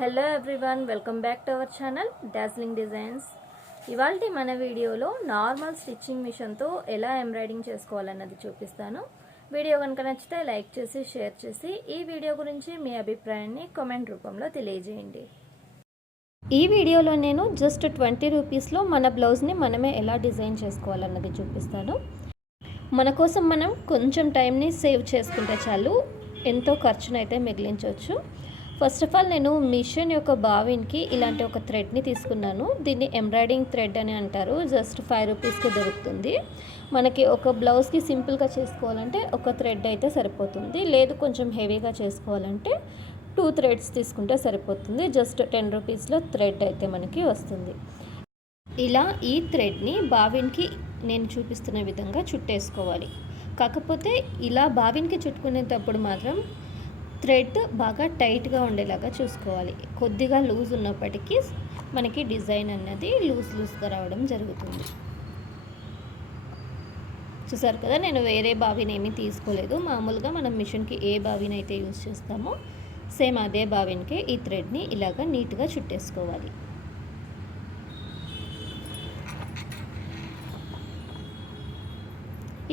Hello everyone, welcome back to our channel dazzling designs. ఇవాల్టి మన వీడియోలో నార్మల్ స్టిచ్చింగ్ మిషన్తో ఎలా ఎంబ్రాయిడింగ్ చేసుకోవాలన్నది చూపిస్తాను. వీడియో కనుక నచ్చితే లైక్ చేసి షేర్ చేసి ఈ వీడియో గురించి మీ అభిప్రాయాన్ని కామెంట్ రూపంలో తెలియజేయండి. ఈ వీడియోలో నేను జస్ట్ 20 రూపీస్లో మన బ్లౌజ్ని మనమే ఎలా డిజైన్ చేసుకోవాలన్నది చూపిస్తాను. మన కోసం మనం కొంచెం టైంని సేవ్ చేసుకుంటే చాలు, ఎంతో ఖర్చునైతే మిగిలించవచ్చు. ఫస్ట్ ఆఫ్ ఆల్ నేను మిషన్ యొక్క బావిన్కి ఇలాంటి ఒక థ్రెడ్ని తీసుకున్నాను. దీన్ని ఎంబ్రాయిడింగ్ థ్రెడ్ అని అంటారు. జస్ట్ 5 రూపీస్కి దొరుకుతుంది. మనకి ఒక బ్లౌజ్కి సింపుల్గా చేసుకోవాలంటే ఒక థ్రెడ్ అయితే సరిపోతుంది. లేదు కొంచెం హెవీగా చేసుకోవాలంటే 2 థ్రెడ్స్ తీసుకుంటే సరిపోతుంది. జస్ట్ 10 రూపీస్లో థ్రెడ్ అయితే మనకి వస్తుంది. ఇలా ఈ థ్రెడ్ని బావిన్కి నేను చూపిస్తున్న విధంగా చుట్టేసుకోవాలి. కాకపోతే ఇలా బావిన్కి చుట్టుకునేటప్పుడు మాత్రం థ్రెడ్ బాగా టైట్గా ఉండేలాగా చూసుకోవాలి. కొద్దిగా లూజ్ ఉన్నప్పటికీ మనకి డిజైన్ అన్నది లూజ్గా రావడం జరుగుతుంది. చూసారు కదా, నేను వేరే బావిని ఏమీ తీసుకోలేదు. మామూలుగా మనం మిషన్కి ఏ బావిని అయితే యూజ్ చేస్తామో సేమ్ అదే బావిన్కి ఈ థ్రెడ్ని ఇలాగ నీట్గా చుట్టేసుకోవాలి.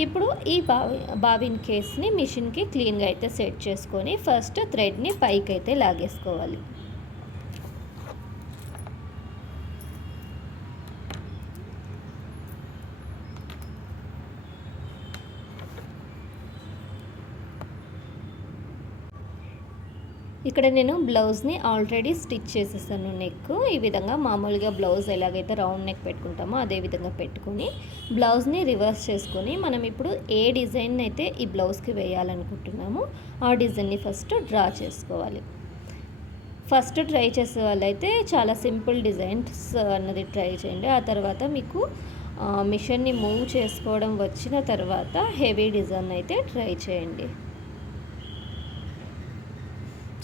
ఇప్పుడు ఈ బావిన్ కేస్ని మిషన్కి క్లీన్గా అయితే సెట్ చేసుకొని ఫస్ట్ థ్రెడ్ని పైకి అయితే లాగేసుకోవాలి. ఇక్కడ నేను బ్లౌజ్ని ఆల్రెడీ స్టిచ్ చేసేసాను. నెక్ ఈ విధంగా మామూలుగా బ్లౌజ్ ఎలాగైతే రౌండ్ నెక్ పెట్టుకుంటామో అదే విధంగా పెట్టుకొని బ్లౌజ్ని రివర్స్ చేసుకొని మనం ఇప్పుడు ఏ డిజైన్ అయితే ఈ బ్లౌజ్కి వేయాలనుకుంటున్నామో ఆ డిజైన్ని ఫస్ట్ డ్రా చేసుకోవాలి. ఫస్ట్ ట్రై చేసే వాళ్ళైతే చాలా సింపుల్ డిజైన్స్ అన్నది ట్రై చేయండి. ఆ తర్వాత మీకు మిషన్ని మూవ్ చేసుకోవడం వచ్చిన తర్వాత హెవీ డిజైన్ అయితే ట్రై చేయండి.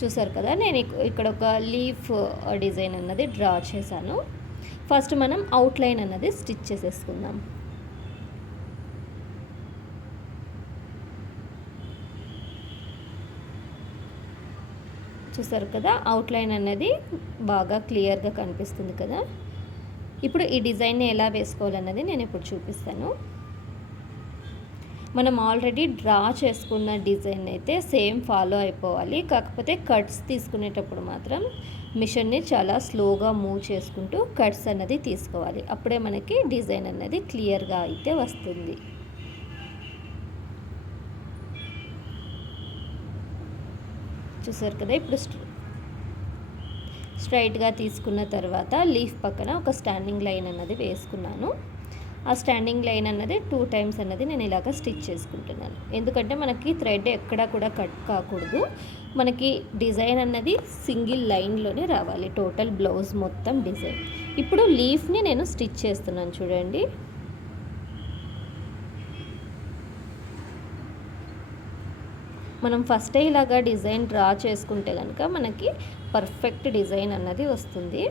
చూసారు కదా, నేను ఇక్కడ ఒక లీఫ్ డిజైన్ అన్నది డ్రా చేశాను. ఫస్ట్ మనం అవుట్లైన్ అన్నది స్టిచ్ చేసేసుకుందాం. చూసారు కదా, అవుట్లైన్ అన్నది బాగా క్లియర్గా కనిపిస్తుంది కదా. ఇప్పుడు ఈ డిజైన్ని ఎలా వేసుకోవాలన్నది నేను ఇప్పుడు చూపిస్తాను. మనం ఆల్రెడీ డ్రా చేసుకున్న డిజైన్ అయితే సేమ్ ఫాలో అయిపోవాలి. కాకపోతే కట్స్ తీసుకునేటప్పుడు మాత్రం మిషన్ని చాలా స్లోగా మూవ్ చేసుకుంటూ కట్స్ అన్నది తీసుకోవాలి. అప్పుడే మనకి డిజైన్ అన్నది క్లియర్గా అయితే వస్తుంది. చూసారు కదా, ఇప్పుడు స్ట్రైట్గా తీసుకున్న తర్వాత లీఫ్ పక్కన ఒక స్టాండింగ్ లైన్ అన్నది వేసుకున్నాను. ఆ స్టాండింగ్ లైన్ అన్నది 2 టైమ్స్ అన్నది నేను ఇలాగ స్టిచ్ చేసుకుంటున్నాను. ఎందుకంటే మనకి థ్రెడ్ ఎక్కడా కూడా కట్ కాకూడదు. మనకి డిజైన్ అన్నది సింగిల్ లైన్లోనే రావాలి, టోటల్ బ్లౌజ్ మొత్తం డిజైన్. ఇప్పుడు లీఫ్ని నేను స్టిచ్ చేస్తున్నాను చూడండి. మనం ఫస్టే ఇలాగా డిజైన్ డ్రా చేసుకుంటే కనుక మనకి పర్ఫెక్ట్ డిజైన్ అన్నది వస్తుంది.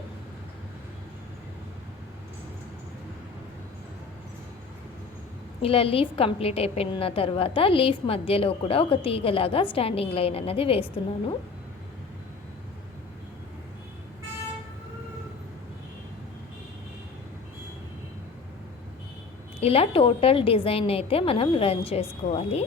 ఇలా లీఫ్ కంప్లీట్ అయిపోయిన తర్వాత లీఫ్ మధ్యలో కూడా ఒక తీగలాగా స్టాండింగ్ లైన్ అన్నది వేస్తున్నాను. ఇలా టోటల్ డిజైన్ అయితే మనం రన్ చేసుకోవాలి.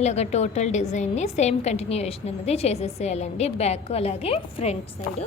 ఇలాగ టోటల్ డిజైన్ని సేమ్ కంటిన్యూయేషన్ అనేది చేసేసేయాలండి, బ్యాక్ అలాగే ఫ్రంట్ సైడ్.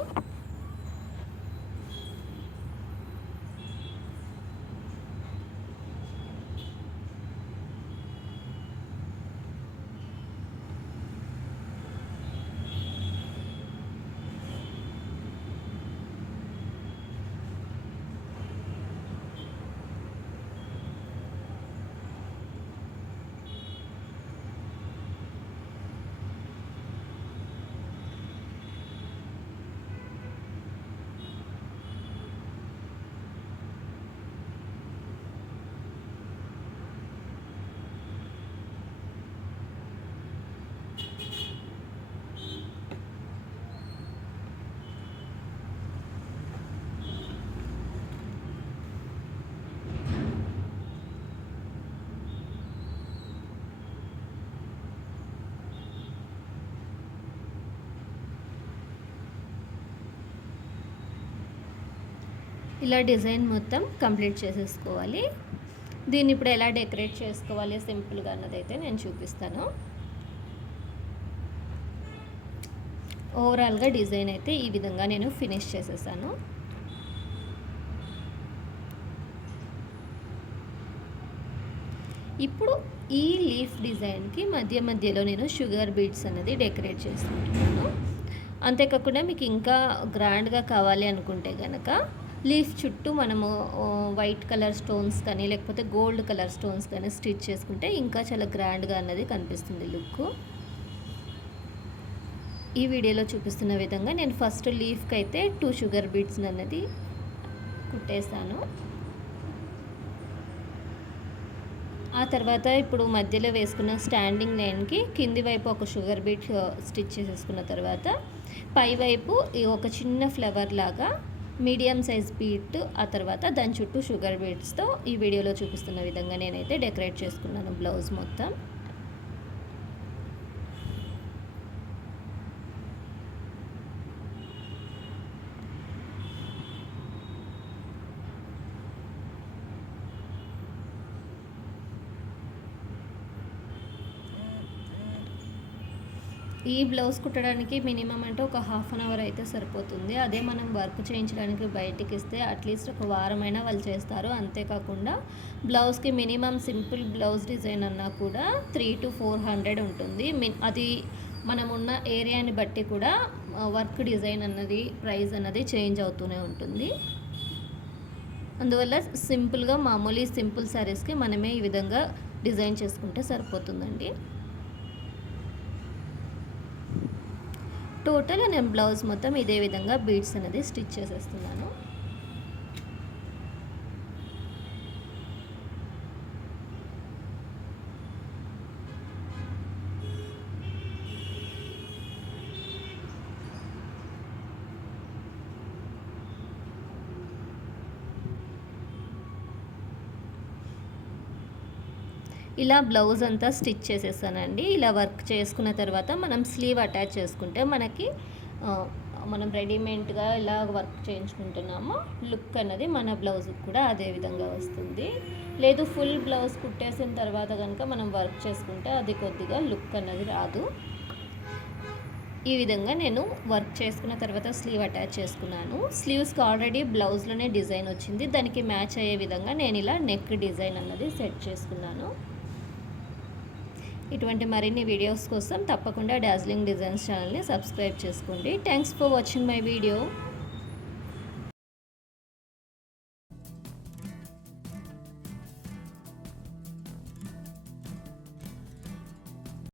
ఇలా డిజైన్ మొత్తం కంప్లీట్ చేసేసుకోవాలి. దీన్ని ఇప్పుడు ఎలా డెకరేట్ చేసుకోవాలి సింపుల్గా అన్నదైతే నేను చూపిస్తాను. ఓవరాల్గా డిజైన్ అయితే ఈ విధంగా నేను ఫినిష్ చేసేసాను. ఇప్పుడు ఈ లీఫ్ డిజైన్కి మధ్యలో నేను షుగర్ బీడ్స్ అనేది డెకరేట్ చేసుకుంటున్నాను. అంతేకాకుండా మీకు ఇంకా గ్రాండ్గా కావాలి అనుకుంటే కనుక లీఫ్ చుట్టూ మనము వైట్ కలర్ స్టోన్స్ కానీ లేకపోతే గోల్డ్ కలర్ స్టోన్స్ కానీ స్టిచ్ చేసుకుంటే ఇంకా చాలా గ్రాండ్గా అన్నది కనిపిస్తుంది లుక్. ఈ వీడియోలో చూపిస్తున్న విధంగా నేను ఫస్ట్ లీఫ్కి అయితే 2 షుగర్ బీడ్స్ అన్నది కుట్టేసాను. ఆ తర్వాత ఇప్పుడు మధ్యలో వేసుకున్న స్టాండింగ్ లైన్కి కింది వైపు ఒక షుగర్ బీడ్ స్టిచ్ చేసేసుకున్న తర్వాత పై వైపు ఒక చిన్న ఫ్లవర్ లాగా మీడియం సైజ్ బీట్, ఆ తర్వాత దాని చుట్టూ షుగర్ బీడ్స్తో ఈ వీడియోలో చూపిస్తున్న విధంగా నేనైతే డెకరేట్ చేసుకున్నాను బ్లౌజ్ మొత్తం. ఈ బ్లౌజ్ కుట్టడానికి మినిమం అంటే ఒక 1/2 అవర్ అయితే సరిపోతుంది. అదే మనం వర్క్ చేయించడానికి బయటికి ఇస్తే అట్లీస్ట్ ఒక వారమైనా వాళ్ళు చేస్తారు. అంతేకాకుండా బ్లౌజ్కి మినిమం సింపుల్ బ్లౌజ్ డిజైన్ అన్నా కూడా 300 to 400 ఉంటుంది. అది మనం ఉన్న ఏరియాని బట్టి కూడా వర్క్ డిజైన్ అన్నది ప్రైస్ అన్నది చేంజ్ అవుతూనే ఉంటుంది. అందువల్ల సింపుల్గా మామూలు సింపుల్ శారీస్కి మనమే ఈ విధంగా డిజైన్ చేసుకుంటే సరిపోతుందండి. టోటల్ నేను బ్లౌజ్ మొత్తం ఇదే విధంగా బీడ్స్ అనేది స్టిచ్ చేసేస్తున్నాను. ఇలా బ్లౌజ్ అంతా స్టిచ్ చేసేసానండి. ఇలా వర్క్ చేసుకున్న తర్వాత మనం స్లీవ్ అటాచ్ చేసుకుంటే మనకి మనం రెడీమేడ్గా ఇలా వర్క్ చేయించుకుంటున్నామో లుక్ అన్నది మన బ్లౌజ్కి కూడా అదే విధంగా వస్తుంది. లేదు ఫుల్ బ్లౌజ్ కుట్టేసిన తర్వాత కనుక మనం వర్క్ చేసుకుంటే అది కొద్దిగా లుక్ అన్నది రాదు. ఈ విధంగా నేను వర్క్ చేసుకున్న తర్వాత స్లీవ్ అటాచ్ చేసుకున్నాను. స్లీవ్స్కి ఆల్రెడీ బ్లౌజ్లోనే డిజైన్ వచ్చింది. దానికి మ్యాచ్ అయ్యే విధంగా నేను ఇలా నెక్ డిజైన్ అన్నది సెట్ చేసుకున్నాను. ఇటువంటి మరిన్ని వీడియోస్ కోసం తప్పకుండా డాజ్లింగ్ డిజైన్స్ ఛానల్ని సబ్స్క్రైబ్ చేసుకోండి. Thanks for watching my video.